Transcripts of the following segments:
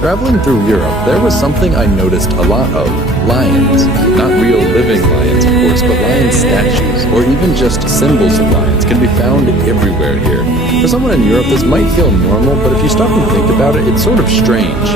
Traveling through Europe, there was something I noticed a lot of: lions. Not real living lions, of course, but lion statues, or even just symbols of lions, can be found everywhere here. For someone in Europe, this might feel normal, but if you stop and think about it, it's sort of strange.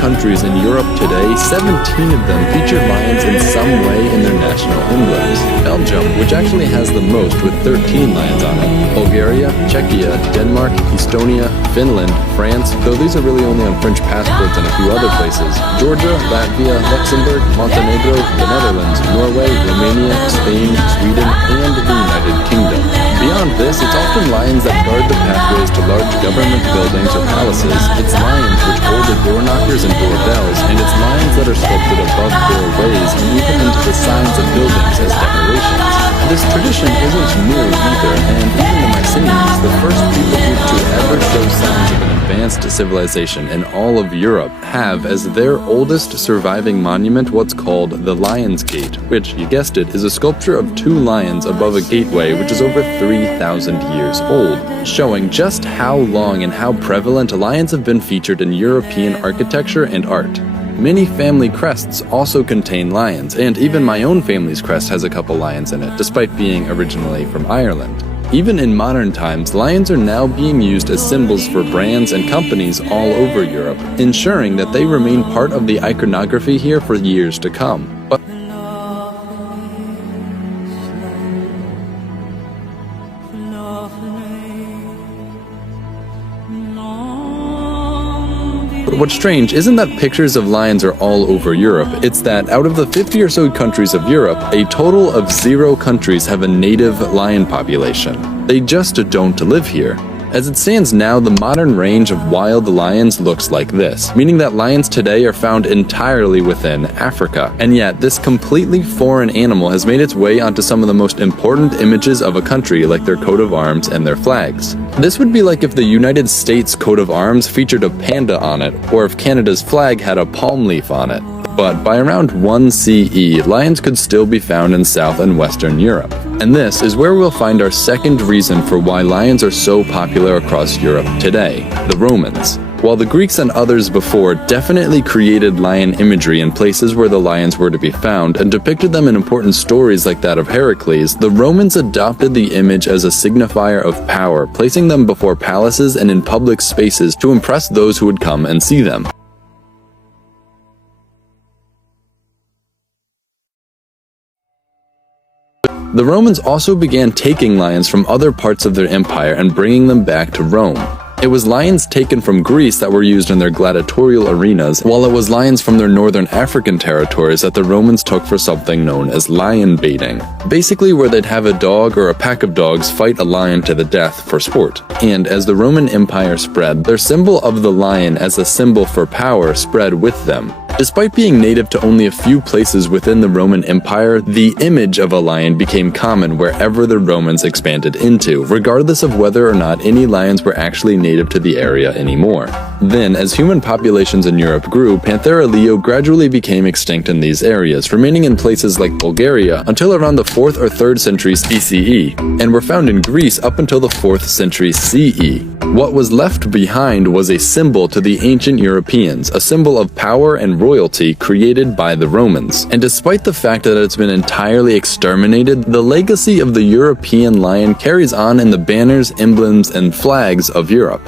Countries in Europe today, 17 of them feature lions in some way in their national emblems. Belgium, which actually has the most with 13 lions on it. Bulgaria, Czechia, Denmark, Estonia, Finland, France, though these are really only on French passports and a few other places. Georgia, Latvia, Luxembourg, Montenegro, the Netherlands, Norway, Romania, Spain, Sweden, and the United Kingdom. Beyond this, it's often lions that guard the pathways to large government buildings or palaces. It's lions which hold the door knockers and doorbells, and it's lions that are sculpted above doorways and even into the signs of buildings as decorations. This tradition isn't new either, and even the Mycenaeans, the first people group to ever show signs of an advanced civilization in all of Europe, have as their oldest surviving monument what's called the Lion's Gate, which, you guessed it, is a sculpture of two lions above a gateway which is over 3,000 years old, showing just how long and how prevalent lions have been featured in European architecture and art. Many family crests also contain lions, and even my own family's crest has a couple lions in it, despite being originally from Ireland. Even in modern times, lions are now being used as symbols for brands and companies all over Europe, ensuring that they remain part of the iconography here for years to come. But what's strange isn't that pictures of lions are all over Europe, it's that out of the 50 or so countries of Europe, a total of 0 countries have a native lion population. They just don't live here. As it stands now, the modern range of wild lions looks like this, meaning that lions today are found entirely within Africa. And yet, this completely foreign animal has made its way onto some of the most important images of a country, like their coat of arms and their flags. This would be like if the United States coat of arms featured a panda on it, or if Canada's flag had a palm leaf on it. But by around 1 CE, lions could still be found in South and Western Europe. And this is where we'll find our second reason for why lions are so popular across Europe today: the Romans. While the Greeks and others before definitely created lion imagery in places where the lions were to be found and depicted them in important stories like that of Heracles, the Romans adopted the image as a signifier of power, placing them before palaces and in public spaces to impress those who would come and see them. The Romans also began taking lions from other parts of their empire and bringing them back to Rome. It was lions taken from Greece that were used in their gladiatorial arenas, while it was lions from their northern African territories that the Romans took for something known as lion baiting. Basically where they'd have a dog or a pack of dogs fight a lion to the death for sport. And as the Roman Empire spread, their symbol of the lion as a symbol for power spread with them. Despite being native to only a few places within the Roman Empire, the image of a lion became common wherever the Romans expanded into, regardless of whether or not any lions were actually native to the area anymore. Then, as human populations in Europe grew, Panthera leo gradually became extinct in these areas, remaining in places like Bulgaria until around the 4th or 3rd centuries BCE, and were found in Greece up until the 4th century CE. What was left behind was a symbol to the ancient Europeans, a symbol of power and royalty created by the Romans. And despite the fact that it's been entirely exterminated, the legacy of the European lion carries on in the banners, emblems, and flags of Europe.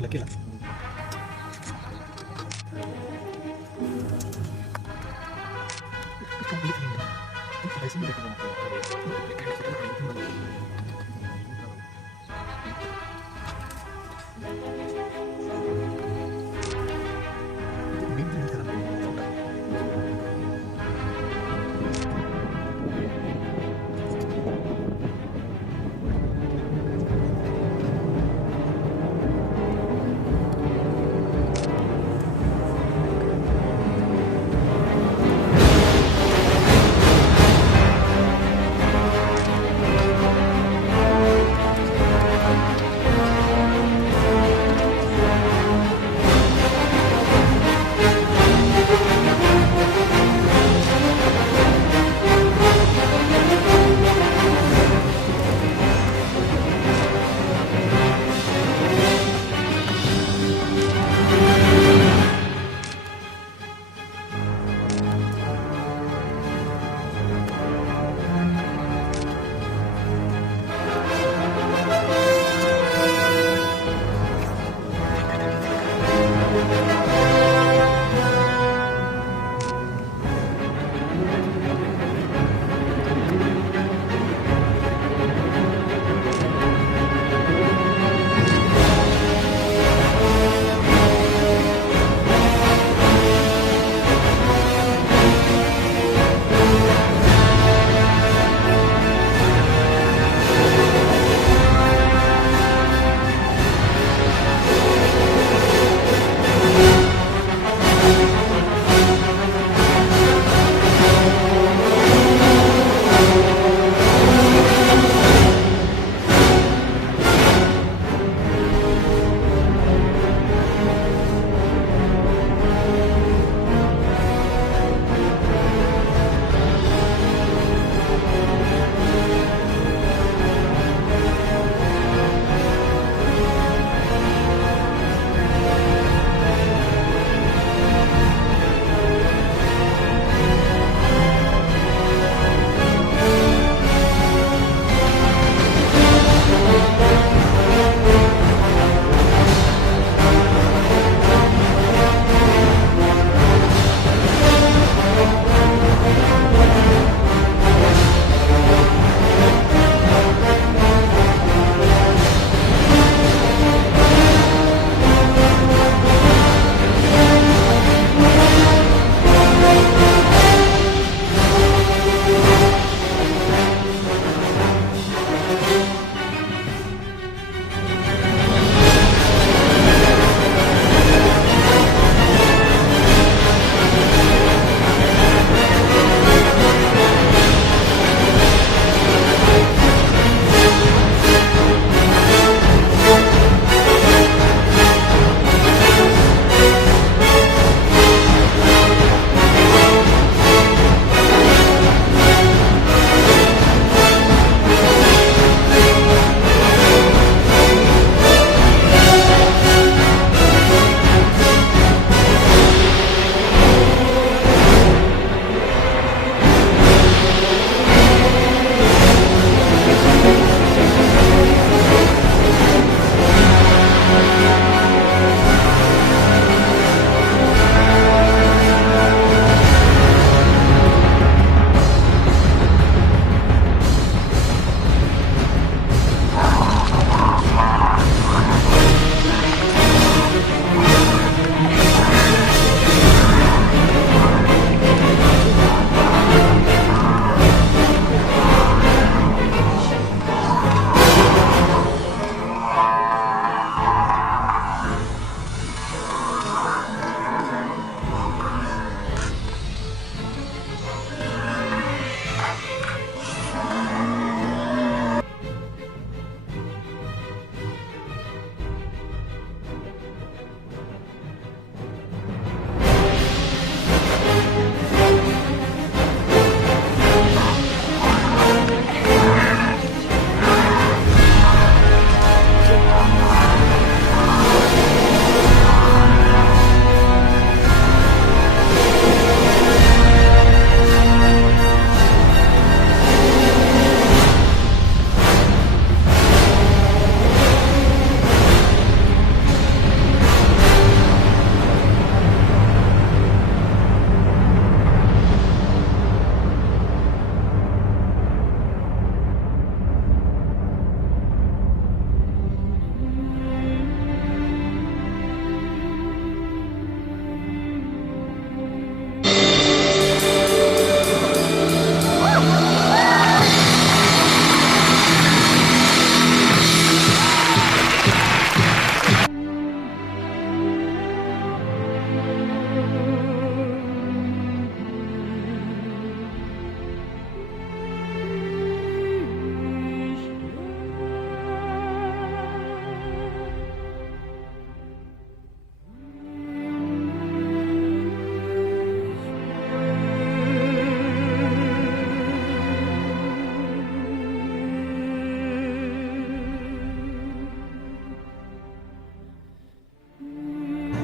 ಬರ್ಲಿಕ್ಕಿಲ್ಲ.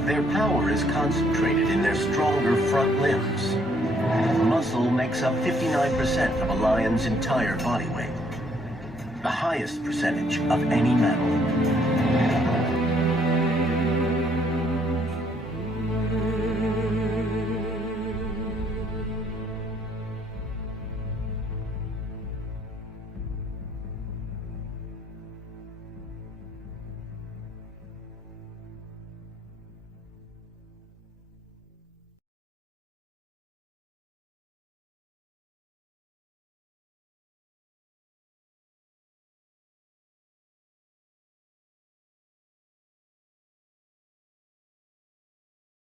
Their power is concentrated in their stronger front limbs. Muscle makes up 59% of a lion's entire body weight, the highest percentage of any mammal.